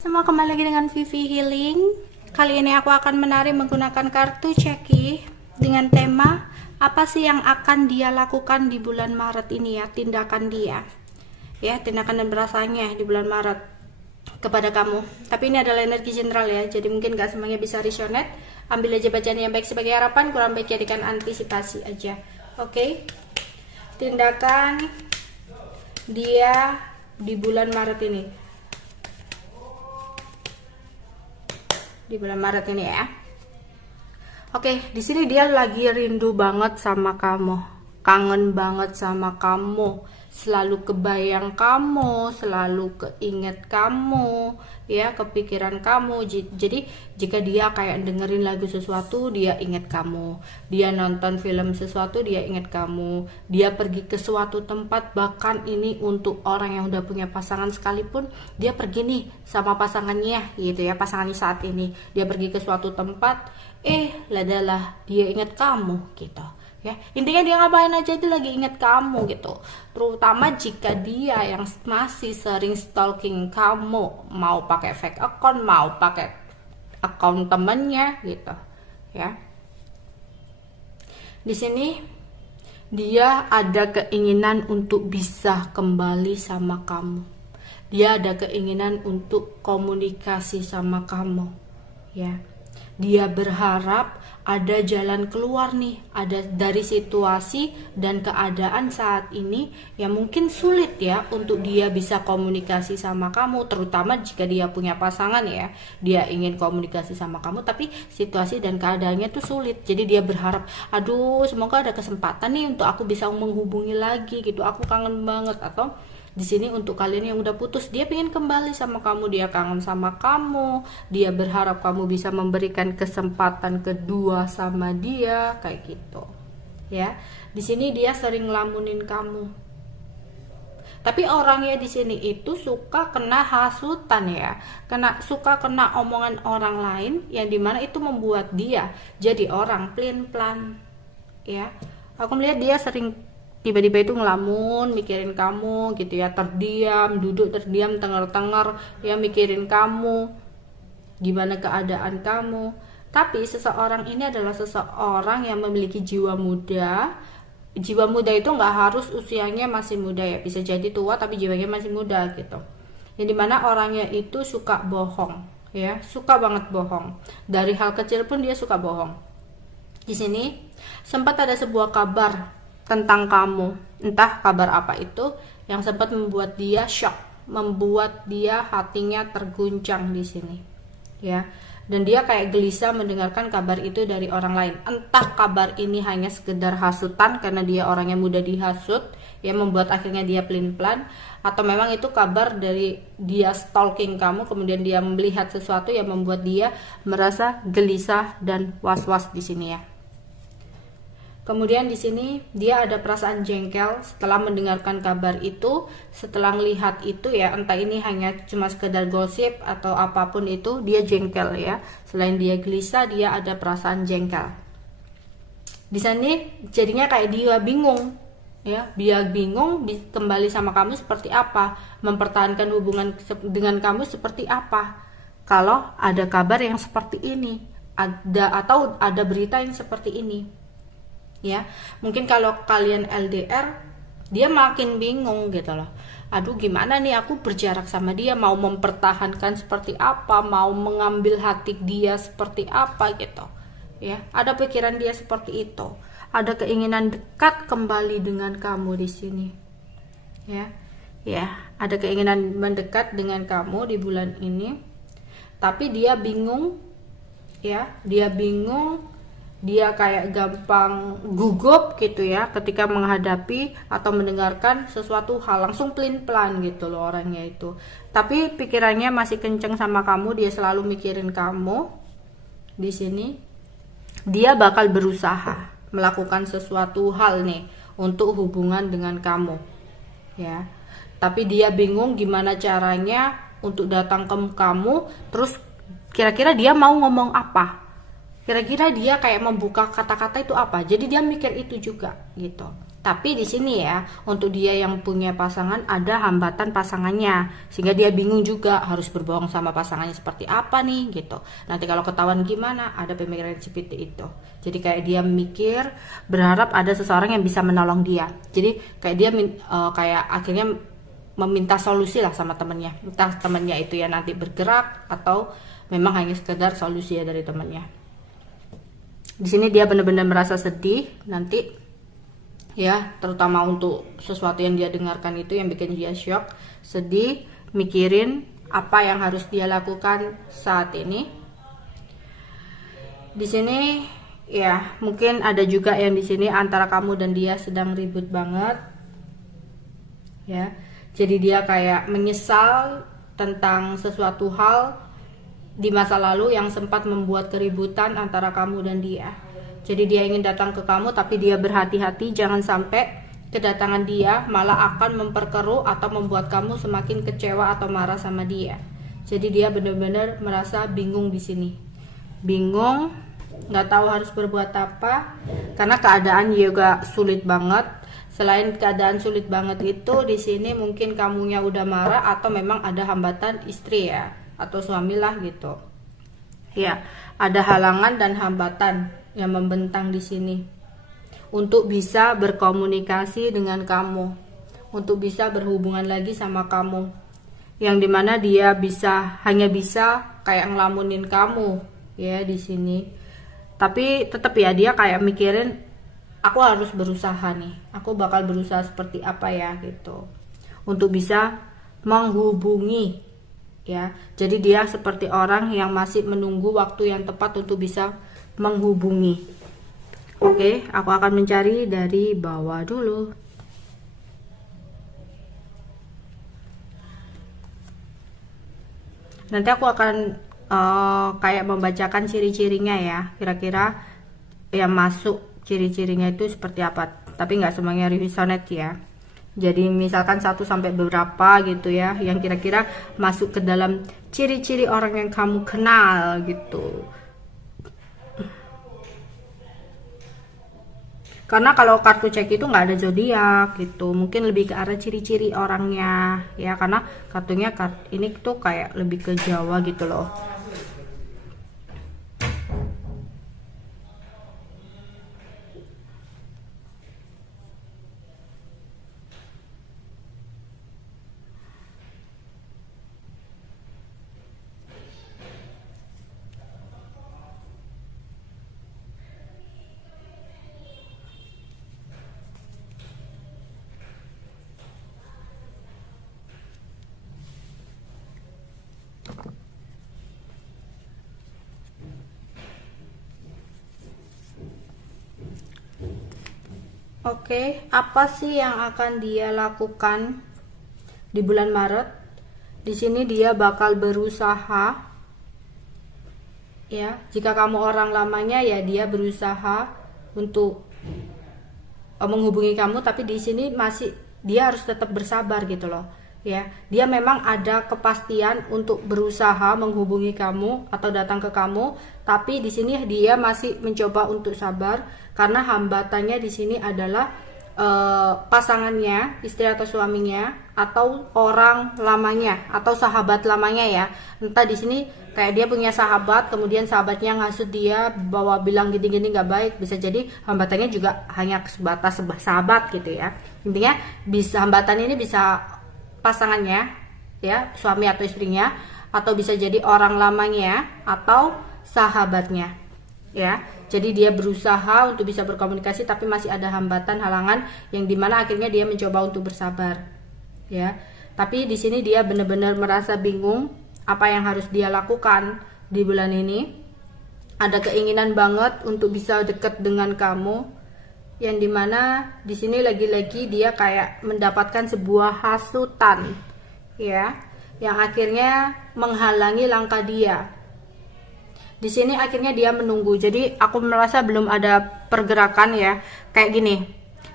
Semua kembali lagi dengan Vivi Healing. Kali ini aku akan menari menggunakan kartu ceki dengan tema apa sih yang akan dia lakukan di bulan Maret ini ya, tindakan dia. Ya, tindakan dan berasanya di bulan Maret kepada kamu. Tapi ini adalah energi general ya, jadi mungkin gak semuanya bisa resonate. Ambil aja bacaan yang baik sebagai harapan, kurang baik jadikan antisipasi aja. Oke? Tindakan dia di bulan Maret ini. Di bulan Maret ini ya. Oke, di sini dia lagi rindu banget sama kamu, kangen banget sama kamu, selalu kebayang kamu, selalu keinget kamu, ya, kepikiran kamu. Jadi jika dia kayak dengerin lagu sesuatu, dia inget kamu. Dia nonton film sesuatu, dia inget kamu. Dia pergi ke suatu tempat, bahkan ini untuk orang yang udah punya pasangan sekalipun, dia pergi nih sama pasangannya gitu ya, pasangannya saat ini. Dia pergi ke suatu tempat, ladalah dia inget kamu gitu. Ya, intinya dia ngapain aja itu lagi inget kamu gitu. Terutama jika dia yang masih sering stalking kamu, mau pakai fake account, mau pakai account temennya gitu ya. Di sini dia ada keinginan untuk bisa kembali sama kamu. Dia ada keinginan untuk komunikasi sama kamu ya. Dia berharap ada jalan keluar nih, ada dari situasi dan keadaan saat ini yang mungkin sulit ya untuk dia bisa komunikasi sama kamu, terutama jika dia punya pasangan ya. Dia ingin komunikasi sama kamu tapi situasi dan keadaannya tuh sulit. Jadi dia berharap, aduh semoga ada kesempatan nih untuk aku bisa menghubungi lagi gitu. Aku kangen banget. Atau di sini untuk kalian yang udah putus, dia pengen kembali sama kamu, dia kangen sama kamu, dia berharap kamu bisa memberikan kesempatan kedua sama dia kayak gitu. Ya, di sini dia sering ngelamunin kamu. Tapi orangnya di sini itu suka kena hasutan ya, suka kena omongan orang lain yang dimana itu membuat dia jadi orang pelin-pelan. Ya, aku melihat dia sering tiba-tiba itu ngelamun, mikirin kamu gitu ya, terdiam, duduk terdiam, tengar-tengar ya, mikirin kamu, gimana keadaan kamu. Tapi seseorang ini adalah seseorang yang memiliki jiwa muda. Jiwa muda itu nggak harus usianya masih muda ya, bisa jadi tua tapi jiwanya masih muda gitu. Yang dimana orangnya itu suka bohong ya, suka banget bohong. Dari hal kecil pun dia suka bohong. Di sini sempat ada sebuah kabar tentang kamu, entah kabar apa itu yang sempat membuat dia shock, membuat dia hatinya terguncang di sini, ya. Dan dia kayak gelisah mendengarkan kabar itu dari orang lain. Entah kabar ini hanya sekedar hasutan karena dia orangnya mudah dihasut, ya, membuat akhirnya dia pelin-pelan, atau memang itu kabar dari dia stalking kamu, kemudian dia melihat sesuatu yang membuat dia merasa gelisah dan was-was di sini ya. Kemudian di sini dia ada perasaan jengkel setelah mendengarkan kabar itu, setelah melihat itu ya, entah ini hanya cuma sekedar gosip atau apapun itu, dia jengkel ya. Selain dia gelisah, dia ada perasaan jengkel. Di sini jadinya kayak dia bingung ya, dia bingung kembali sama kamu seperti apa, mempertahankan hubungan dengan kamu seperti apa. Kalau ada kabar yang seperti ini, atau ada berita yang seperti ini. Ya, mungkin kalau kalian LDR, dia makin bingung gitu loh. Aduh gimana nih aku berjarak sama dia, mau mempertahankan seperti apa, mau mengambil hati dia seperti apa gitu. Ya, ada pikiran dia seperti itu. Ada keinginan dekat kembali dengan kamu di sini. Ya. Ya, ada keinginan mendekat dengan kamu di bulan ini. Tapi dia bingung. Ya, dia bingung. Dia kayak gampang gugup gitu ya ketika menghadapi atau mendengarkan sesuatu hal, langsung pelin-pelan gitu loh orangnya itu. Tapi pikirannya masih kenceng sama kamu, dia selalu mikirin kamu. Di sini dia bakal berusaha melakukan sesuatu hal nih untuk hubungan dengan kamu ya. Tapi dia bingung gimana caranya untuk datang ke kamu, terus kira-kira dia mau ngomong apa, kira-kira dia kayak membuka kata-kata itu apa. Jadi dia mikir itu juga gitu Tapi di sini ya, untuk dia yang punya pasangan ada hambatan pasangannya, sehingga dia bingung juga harus berbohong sama pasangannya seperti apa nih gitu. Nanti kalau ketahuan gimana, ada pemikiran seperti itu. Jadi kayak dia mikir, berharap ada seseorang yang bisa menolong dia. Jadi kayak dia kayak akhirnya meminta solusi lah sama temennya. Entah temennya itu ya nanti bergerak atau memang hanya sekedar solusi ya dari temennya. Di sini dia benar-benar merasa sedih nanti ya, terutama untuk sesuatu yang dia dengarkan itu yang bikin dia shock, sedih, mikirin apa yang harus dia lakukan saat ini. Di sini ya, mungkin ada juga yang di sini antara kamu dan dia sedang ribut banget. Ya. Jadi dia kayak menyesal tentang sesuatu hal di masa lalu yang sempat membuat keributan antara kamu dan dia. Jadi dia ingin datang ke kamu, tapi dia berhati-hati jangan sampai kedatangan dia malah akan memperkeruh atau membuat kamu semakin kecewa atau marah sama dia. Jadi dia benar-benar merasa bingung di sini, bingung, nggak tahu harus berbuat apa, karena keadaan juga sulit banget. Selain keadaan sulit banget itu, di sini mungkin kamunya udah marah atau memang ada hambatan istri ya, atau suamilah gitu. Ya, ada halangan dan hambatan yang membentang di sini untuk bisa berkomunikasi dengan kamu, untuk bisa berhubungan lagi sama kamu, yang dimana dia hanya bisa kayak ngelamunin kamu ya di sini. Tapi tetap ya dia kayak mikirin, aku harus berusaha nih, aku bakal berusaha seperti apa ya gitu untuk bisa menghubungi ya. Jadi dia seperti orang yang masih menunggu waktu yang tepat untuk bisa menghubungi. Oke, aku akan mencari dari bawah dulu. Nanti aku akan kayak membacakan ciri-cirinya ya, kira-kira yang masuk ciri-cirinya itu seperti apa. Tapi nggak semuanya resonate ya. Jadi misalkan 1 sampai beberapa gitu ya, yang kira-kira masuk ke dalam ciri-ciri orang yang kamu kenal gitu. Karena kalau kartu cek itu nggak ada zodiak gitu, mungkin lebih ke arah ciri-ciri orangnya ya, karena kartunya ini tuh kayak lebih ke Jawa gitu loh. Oke, apa sih yang akan dia lakukan di bulan Maret? Di sini dia bakal berusaha ya. Jika kamu orang lamanya ya, dia berusaha untuk menghubungi kamu, tapi di sini masih dia harus tetap bersabar gitu loh. Ya, dia memang ada kepastian untuk berusaha menghubungi kamu atau datang ke kamu, tapi di sini dia masih mencoba untuk sabar karena hambatannya di sini adalah pasangannya, istri atau suaminya, atau orang lamanya atau sahabat lamanya ya. Entah di sini kayak dia punya sahabat, kemudian sahabatnya ngasut dia bahwa bilang gini-gini nggak baik, bisa jadi hambatannya juga hanya sebatas sahabat gitu ya. Intinya bisa hambatan ini bisa pasangannya ya, suami atau istrinya, atau bisa jadi orang lamanya atau sahabatnya ya. Jadi dia berusaha untuk bisa berkomunikasi, tapi masih ada hambatan, halangan, yang dimana akhirnya dia mencoba untuk bersabar ya. Tapi di sini dia benar-benar merasa bingung apa yang harus dia lakukan di bulan ini. Ada keinginan banget untuk bisa dekat dengan kamu, yang dimana di sini lagi-lagi dia kayak mendapatkan sebuah hasutan ya, yang akhirnya menghalangi langkah dia. Di sini akhirnya dia menunggu. Jadi aku merasa belum ada pergerakan ya. Kayak gini,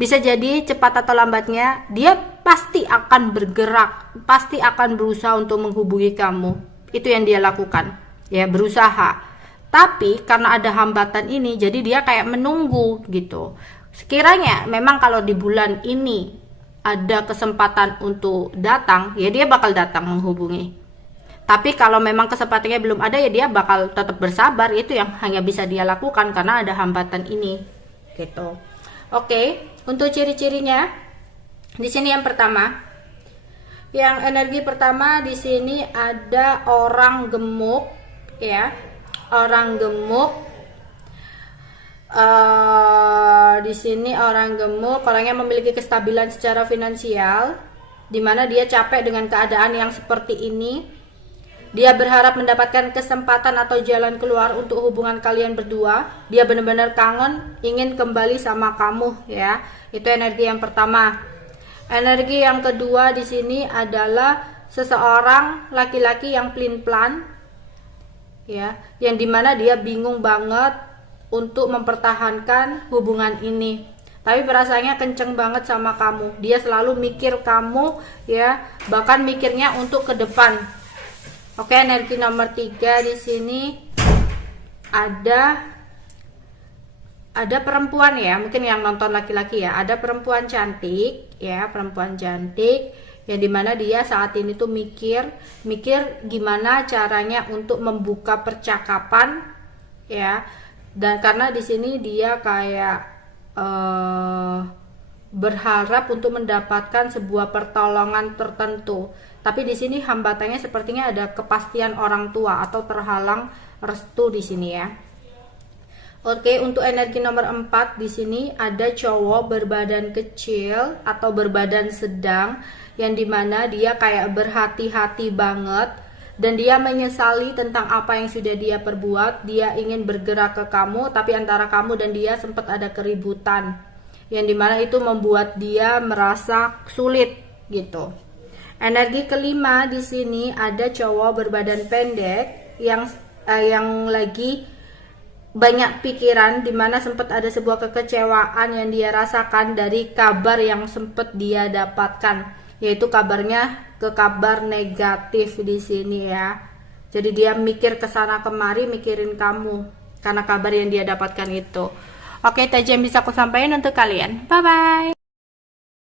bisa jadi cepat atau lambatnya dia pasti akan bergerak, pasti akan berusaha untuk menghubungi kamu. Itu yang dia lakukan ya, berusaha. Tapi karena ada hambatan ini, jadi dia kayak menunggu gitu. Sekiranya memang kalau di bulan ini ada kesempatan untuk datang, ya dia bakal datang menghubungi. Tapi kalau memang kesempatannya belum ada, ya dia bakal tetap bersabar. Itu yang hanya bisa dia lakukan karena ada hambatan ini. Gitu. Oke, untuk ciri-cirinya di sini yang pertama, yang energi pertama di sini ada orang gemuk, ya. Orang gemuk. Di sini orang gemuk, orangnya memiliki kestabilan secara finansial, dimana dia capek dengan keadaan yang seperti ini. Dia berharap mendapatkan kesempatan atau jalan keluar untuk hubungan kalian berdua. Dia benar-benar kangen, ingin kembali sama kamu, ya. Itu energi yang pertama. Energi yang kedua di sini adalah seseorang laki-laki yang pelin-pelan, ya, yang dimana dia bingung banget untuk mempertahankan hubungan ini, tapi perasaannya kenceng banget sama kamu. Dia selalu mikir kamu, ya, bahkan mikirnya untuk ke depan. Oke, energi nomor 3 di sini ada perempuan, ya, mungkin yang nonton laki-laki, ya. Ada perempuan cantik, ya, perempuan cantik yang dimana dia saat ini tuh mikir gimana caranya untuk membuka percakapan, ya. Dan karena di sini dia kayak berharap untuk mendapatkan sebuah pertolongan tertentu, tapi di sini hambatannya sepertinya ada kepastian orang tua atau terhalang restu di sini, ya. Oke, untuk energi nomor 4 di sini ada cowok berbadan kecil atau berbadan sedang, yang dimana dia kayak berhati-hati banget. Dan dia menyesali tentang apa yang sudah dia perbuat. Dia ingin bergerak ke kamu, tapi antara kamu dan dia sempat ada keributan, yang dimana itu membuat dia merasa sulit, gitu. Energi kelima di sini ada cowok berbadan pendek yang lagi banyak pikiran, dimana sempat ada sebuah kekecewaan yang dia rasakan dari kabar yang sempat dia dapatkan, yaitu kabarnya ke kabar negatif di sini, ya. Jadi dia mikir kesana kemari, mikirin kamu karena kabar yang dia dapatkan itu. Oke, itu aja yang bisa aku sampaikan untuk kalian. Bye bye.